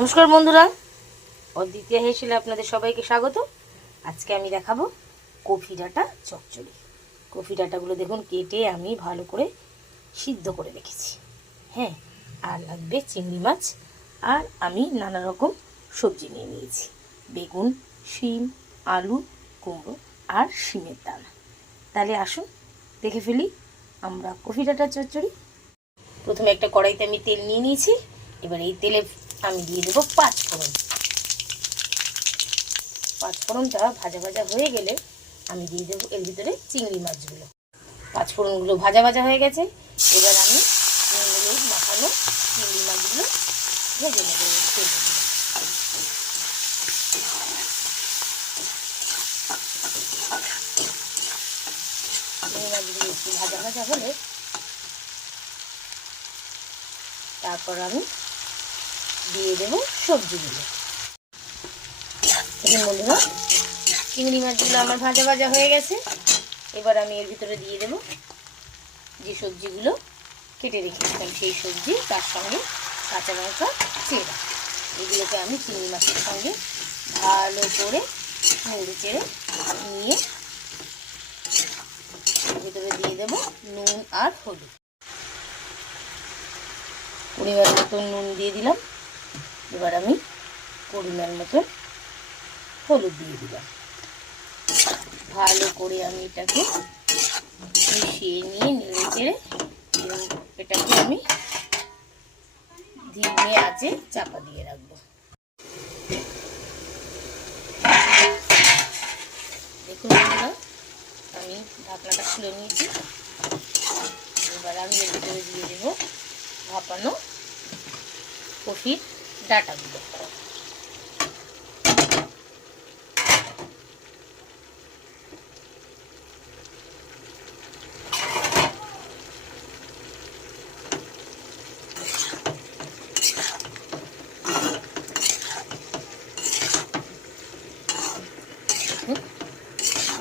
নমস্কার বন্ধুরা। অদ্বিতীয় হেসেলে আপনাদের সবাইকে স্বাগত। আজকে আমি দেখাবো কফি ডাটা চচ্চড়ি। কফি ডাটাগুলো দেখুন, কেটে আমি ভালো করে সিদ্ধ করে রেখেছি। হ্যাঁ আর লাগবে চিংড়ি মাছ, আর আমি নানা রকম সবজি নিয়ে নিয়েছি। বেগুন, শিম, আলু, কুমড়ো আর শিমের দানা। তাহলে আসুন, দেখে ফেলি আমরা কফি ডাটা চচ্চড়ি। প্রথমে একটা কড়াইতে আমি তেল নিয়ে নিয়েছি। এবার এই তেলে আমি দিয়ে দেবো পাঁচ ফোড়ন পাঁচ ফোড়নটা ভাজা ভাজা হয়ে গেলে আমি দিয়ে দেবো এর ভিতরে চিংড়ি মাছগুলো পাঁচ ফোড়নগুলো ভাজা ভাজা হয়ে গেছে, এবার আমি মাখানো চিংড়ি মাছগুলো ভেজে নেব। চিংড়ি মাছগুলো একটু ভাজা ভাজা হলে তারপর আমি দিয়ে দেবো সবজিগুলো। দেখুন বন্ধুরা চিংড়ি মাছগুলো আমার ভাজা ভাজা হয়ে গেছে। এবার আমি এর ভিতরে দিয়ে দেবো যে সবজিগুলো কেটে রেখেছিলাম, সেই সবজি, তার সঙ্গে কাঁচা লঙ্কা চেরা। এগুলোকে আমি চিংড়ি মাছের সঙ্গে ভালো করে মুড়ে চেড়ে নিয়ে ভিতরে দিয়ে দেবো নুন আর হলুদ। পরিমাণ মতন নুন দিয়ে দিলাম। এবার আমি পরিমাণ মতন হলুদ দিয়ে দিলাম। ভালো করে আমি এটাকে মিশিয়ে নিয়ে নেড়ে চেড়ে এটাকে আমি ধীরে আছে চাপা দিয়ে রাখব। দেখুন আমি ঢাকনাটা খুলে নিয়েছি। এবার আমি এর ভিতরে দিয়ে দেবো ভাপানো কফির ডাটাগুলো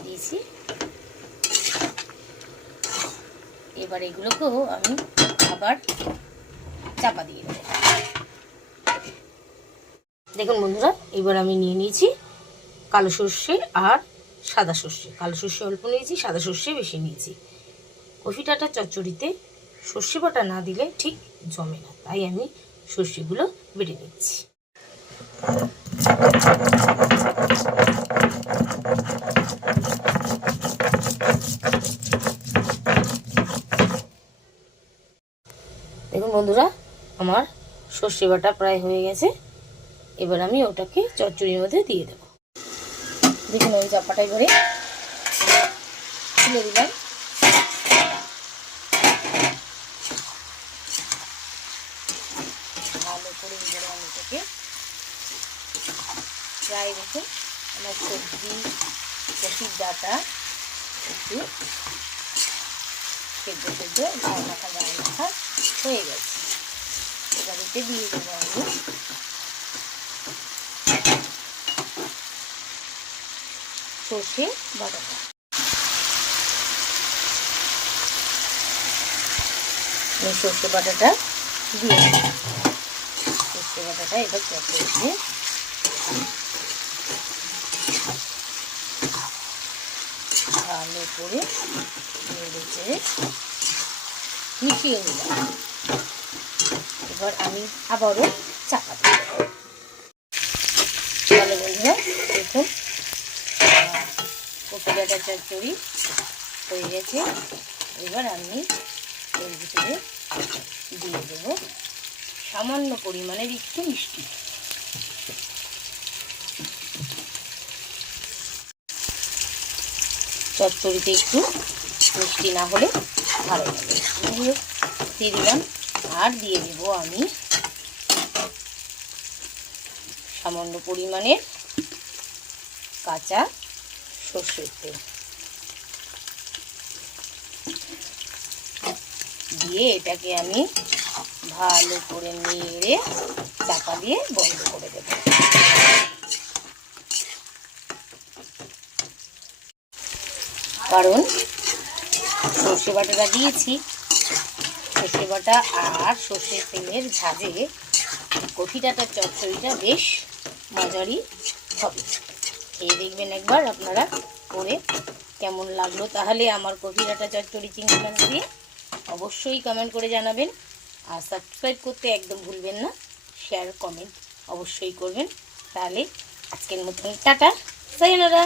দিয়েছি। এবার এগুলোকেও আমি আবার চাপা দিয়ে দেবো। দেখুন বন্ধুরা, এবার আমি নিয়ে নিয়েছি কালো সর্ষে আর সাদা সর্ষে। কালো সর্ষে অল্প নিয়েছি, সাদা সর্ষে বেশি নিয়েছি। কফি ডাটা চচ্চড়িতে সর্ষে বাটা না দিলে ঠিক জমে না, তাই আমি সর্ষেগুলো বেটে নিচ্ছি। দেখুন বন্ধুরা, আমার সর্ষে বাটা প্রায় হয়ে গেছে। এবার আমি ওটাকে চচ্চড়ির মধ্যে দিয়ে দেবো। দেখুন ওই চাপাটা এবারে তুলে দিলাম। ভালো করে এবারে আমি এটাকে প্রায় দেখুন, আমার সবজি, কষির ডাটা একটু সেদ্ধ সেদ্ধ গায়ে মাখা গায়ে মাখা হয়ে গেছে। এবার এতে দিয়ে দেবো আমি সর্ষে, বাটাটা। সর্ষে বাটাটা দিয়ে। সর্ষে বাটাটা এবার চটে দিয়ে ভালো করে নেড়ে মিশিয়ে নিলাম। এবার আমি আবারও চাপা দিই ভালো বন্ধুরা দেখুন ডাটা চচ্চড়ি হয়ে গেছে। এবার আমি এর ভিতরে দিয়ে দেবো সামান্য পরিমাণের একটু মিষ্টি। চচ্চড়িতে একটু মিষ্টি না হলে ভালো লাগে। দিয়ে দিলাম। আর দিয়ে দেবো আমি সামান্য পরিমাণের কাঁচা সর্ষের তেল। দিয়ে এটাকে আমি ভালো করে নেড়ে চাপা দিয়ে বন্ধ করে দেব। কারণ সর্ষে বাটাটা দিয়েছি, সর্ষে বাটা আর সর্ষের তেলের ঝাঁজে কফি ডাটার চচ্চড়িটা বেশ মজারই হবে। খেয়ে দেখবেন একবার আপনারা করে কেমন লাগল। তাহলে আমার কফি ডাটা চচ্চড়ি চিংড়ি মাছ দিয়ে অবশ্যই কমেন্ট করে জানাবেন। আর সাবস্ক্রাইব করতে একদম ভুলবেন না শেয়ার কমেন্ট অবশ্যই করবেন। তাহলে আজকের মতন টাটা সাইনারা